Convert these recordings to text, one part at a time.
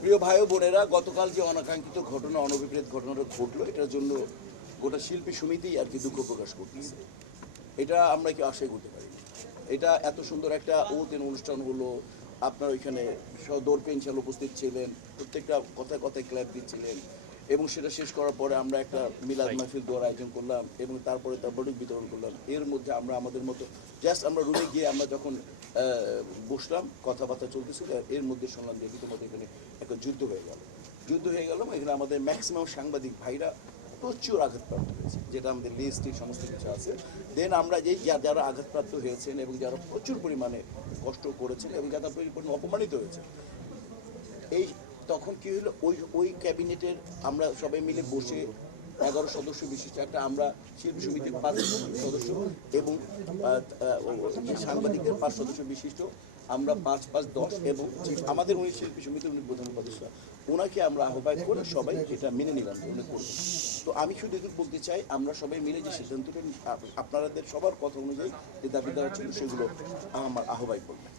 প্রিয় ভাই ও বোনেরা, গতকাল যে অনাকাঙ্ক্ষিত ঘটনা, অনভিপ্রেত ঘটনাটা ঘটলো, এটার জন্য গোটা শিল্পী সমিতি আর কি দুঃখ প্রকাশ করতেছে। এটা আমরা কি আশাই করতে পারি। এটা এত সুন্দর একটা ওতেন অনুষ্ঠান হলো, আপনার ওইখানে দৌড় পেনশাল উপস্থিত ছিলেন, প্রত্যেকটা কথায় কথায় ক্ল্যাপ দিচ্ছিলেন, এবং সেটা শেষ করার পরে আমরা একটা মিলাদ মাহফিল দোয়ার আয়োজন করলাম এবং তারপরে তার বডি বিতরণ করলাম। এর মধ্যে আমরা আমাদের মতো জাস্ট আমরা রুমে গিয়ে আমরা যখন বসলাম, কথাবার্তা চলতেছিল, এর মধ্যে শুনলাম যে রীতিমতো এখানে একটা যুদ্ধ হয়ে গেল। এখানে আমাদের ম্যাক্সিমাম সাংবাদিক ভাইরা প্রচুর আঘাতপ্রাপ্ত হয়েছে, যেটা আমাদের লিস্টে সমস্ত কিছু আছে। দেন আমরা যারা আঘাতপ্রাপ্ত হয়েছেন এবং যারা প্রচুর পরিমাণে কষ্ট করেছেন এবং যারা পরিমাণে অপমানিত হয়েছে, এই তখন কি হলো, ওই ক্যাবিনেটের আমরা সবাই মিলে বসে 11 সদস্য বিশিষ্ট একটা আমরা শিল্পী সমিতির 5 সদস্য এবং সাংবাদিকদের 5 সদস্য বিশিষ্ট আমরা 5-5-10 এবং আমাদের উনি শিল্পী সমিতির উনি প্রধান উপদেষ্টা, ওনাকে আমরা আহ্বায়ক করে সবাই এটা মেনে নিলাম যে উনি করবেন। তো আমি শুধু এটুকু বলতে চাই, আমরা সবাই মিলে যে সিদ্ধান্তটা আপনাদের সবার কথা অনুযায়ী যে দাবি দেওয়া ছিল সেগুলো আমার আহ্বায়ক করবেন।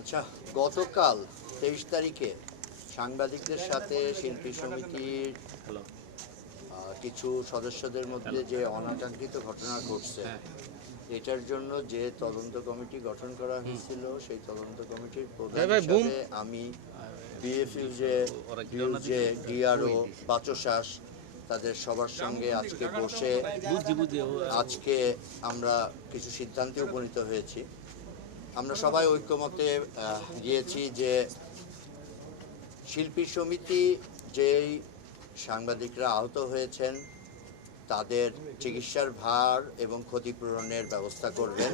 আচ্ছা, গতকাল 23 তারিখে সাংবাদিকদের সাথে শিল্পী সমিতির কিছু সদস্যদের মধ্যে যে অনাকাঙ্ক্ষিত ঘটনা ঘটছে, এটার জন্য যে তদন্ত কমিটি গঠন করা হয়েছিল, সেই তদন্ত কমিটির প্রধান হিসেবে আমি বিএফইউজে ডিআরও বাচসাস তাদের সবার সঙ্গে আজকে বসে আজকে আমরা কিছু সিদ্ধান্তে উপনীত হয়েছি। আমরা সবাই ঐক্যমতে গিয়েছি যে শিল্পী সমিতি যেই সাংবাদিকরা আহত হয়েছেন তাদের চিকিৎসার ভার এবং ক্ষতিপূরণের ব্যবস্থা করবেন।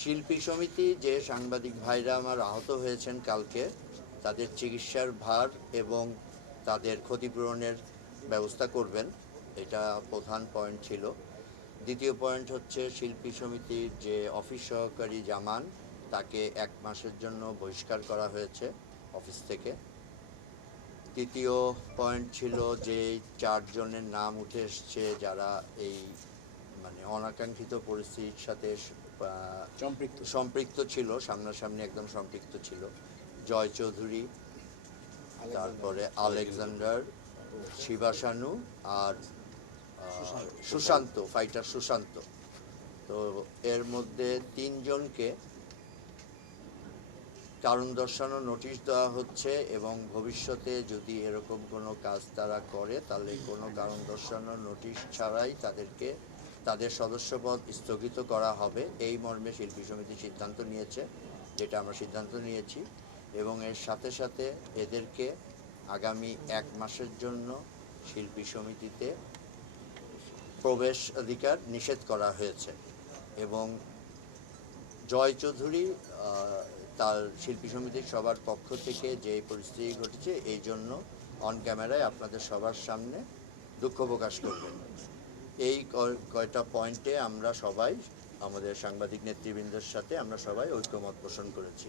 শিল্পী সমিতি যে সাংবাদিক ভাইরা আমার আহত হয়েছেন কালকে, তাদের চিকিৎসার ভার এবং তাদের ক্ষতিপূরণের ব্যবস্থা করবেন, এটা প্রধান পয়েন্ট ছিল। দ্বিতীয় পয়েন্ট হচ্ছে শিল্পী সমিতির যে অফিস সহকারী জামান, তাকে 1 মাসের জন্য বহিষ্কার করা হয়েছে অফিস থেকে। তৃতীয় পয়েন্ট ছিল যে 4 জনের নাম উঠে এসছে যারা এই মানে অনাকাঙ্ক্ষিত পরিস্থিতির সাথে সম্পৃক্ত ছিল, সামনাসামনি একদম সম্পৃক্ত ছিল। জয় চৌধুরী, তারপরে আলেকজান্ডার, শিবাশানু আর সুশান্ত, ফাইটার সুশান্ত। তো এর মধ্যে 3 জনকে কারণ দর্শানো নোটিশ দেওয়া হচ্ছে এবং ভবিষ্যতে যদি এরকম কোনো কাজ তারা করে তাহলে কোনো কারণ দর্শানো নোটিশ ছাড়াই তাদেরকে তাদের সদস্যপদ স্থগিত করা হবে, এই মর্মে শিল্পী সমিতি সিদ্ধান্ত নিয়েছে, যেটা আমরা সিদ্ধান্ত নিয়েছি। এবং এর সাথে সাথে এদেরকে আগামী 1 মাসের জন্য শিল্পী সমিতিতে প্রবেশ অধিকার নিষেধ করা হয়েছে। এবং জয় চৌধুরী তার শিল্পী সমিতির সবার পক্ষ থেকে যে পরিস্থিতি ঘটেছে এই জন্য অন ক্যামেরায় আপনাদের সবার সামনে দুঃখ প্রকাশ করবেন। এই কয়টা পয়েন্টে আমরা সবাই আমাদের সাংবাদিক নেতৃবৃন্দের সাথে আমরা সবাই ঐক্যমত পোষণ করেছি।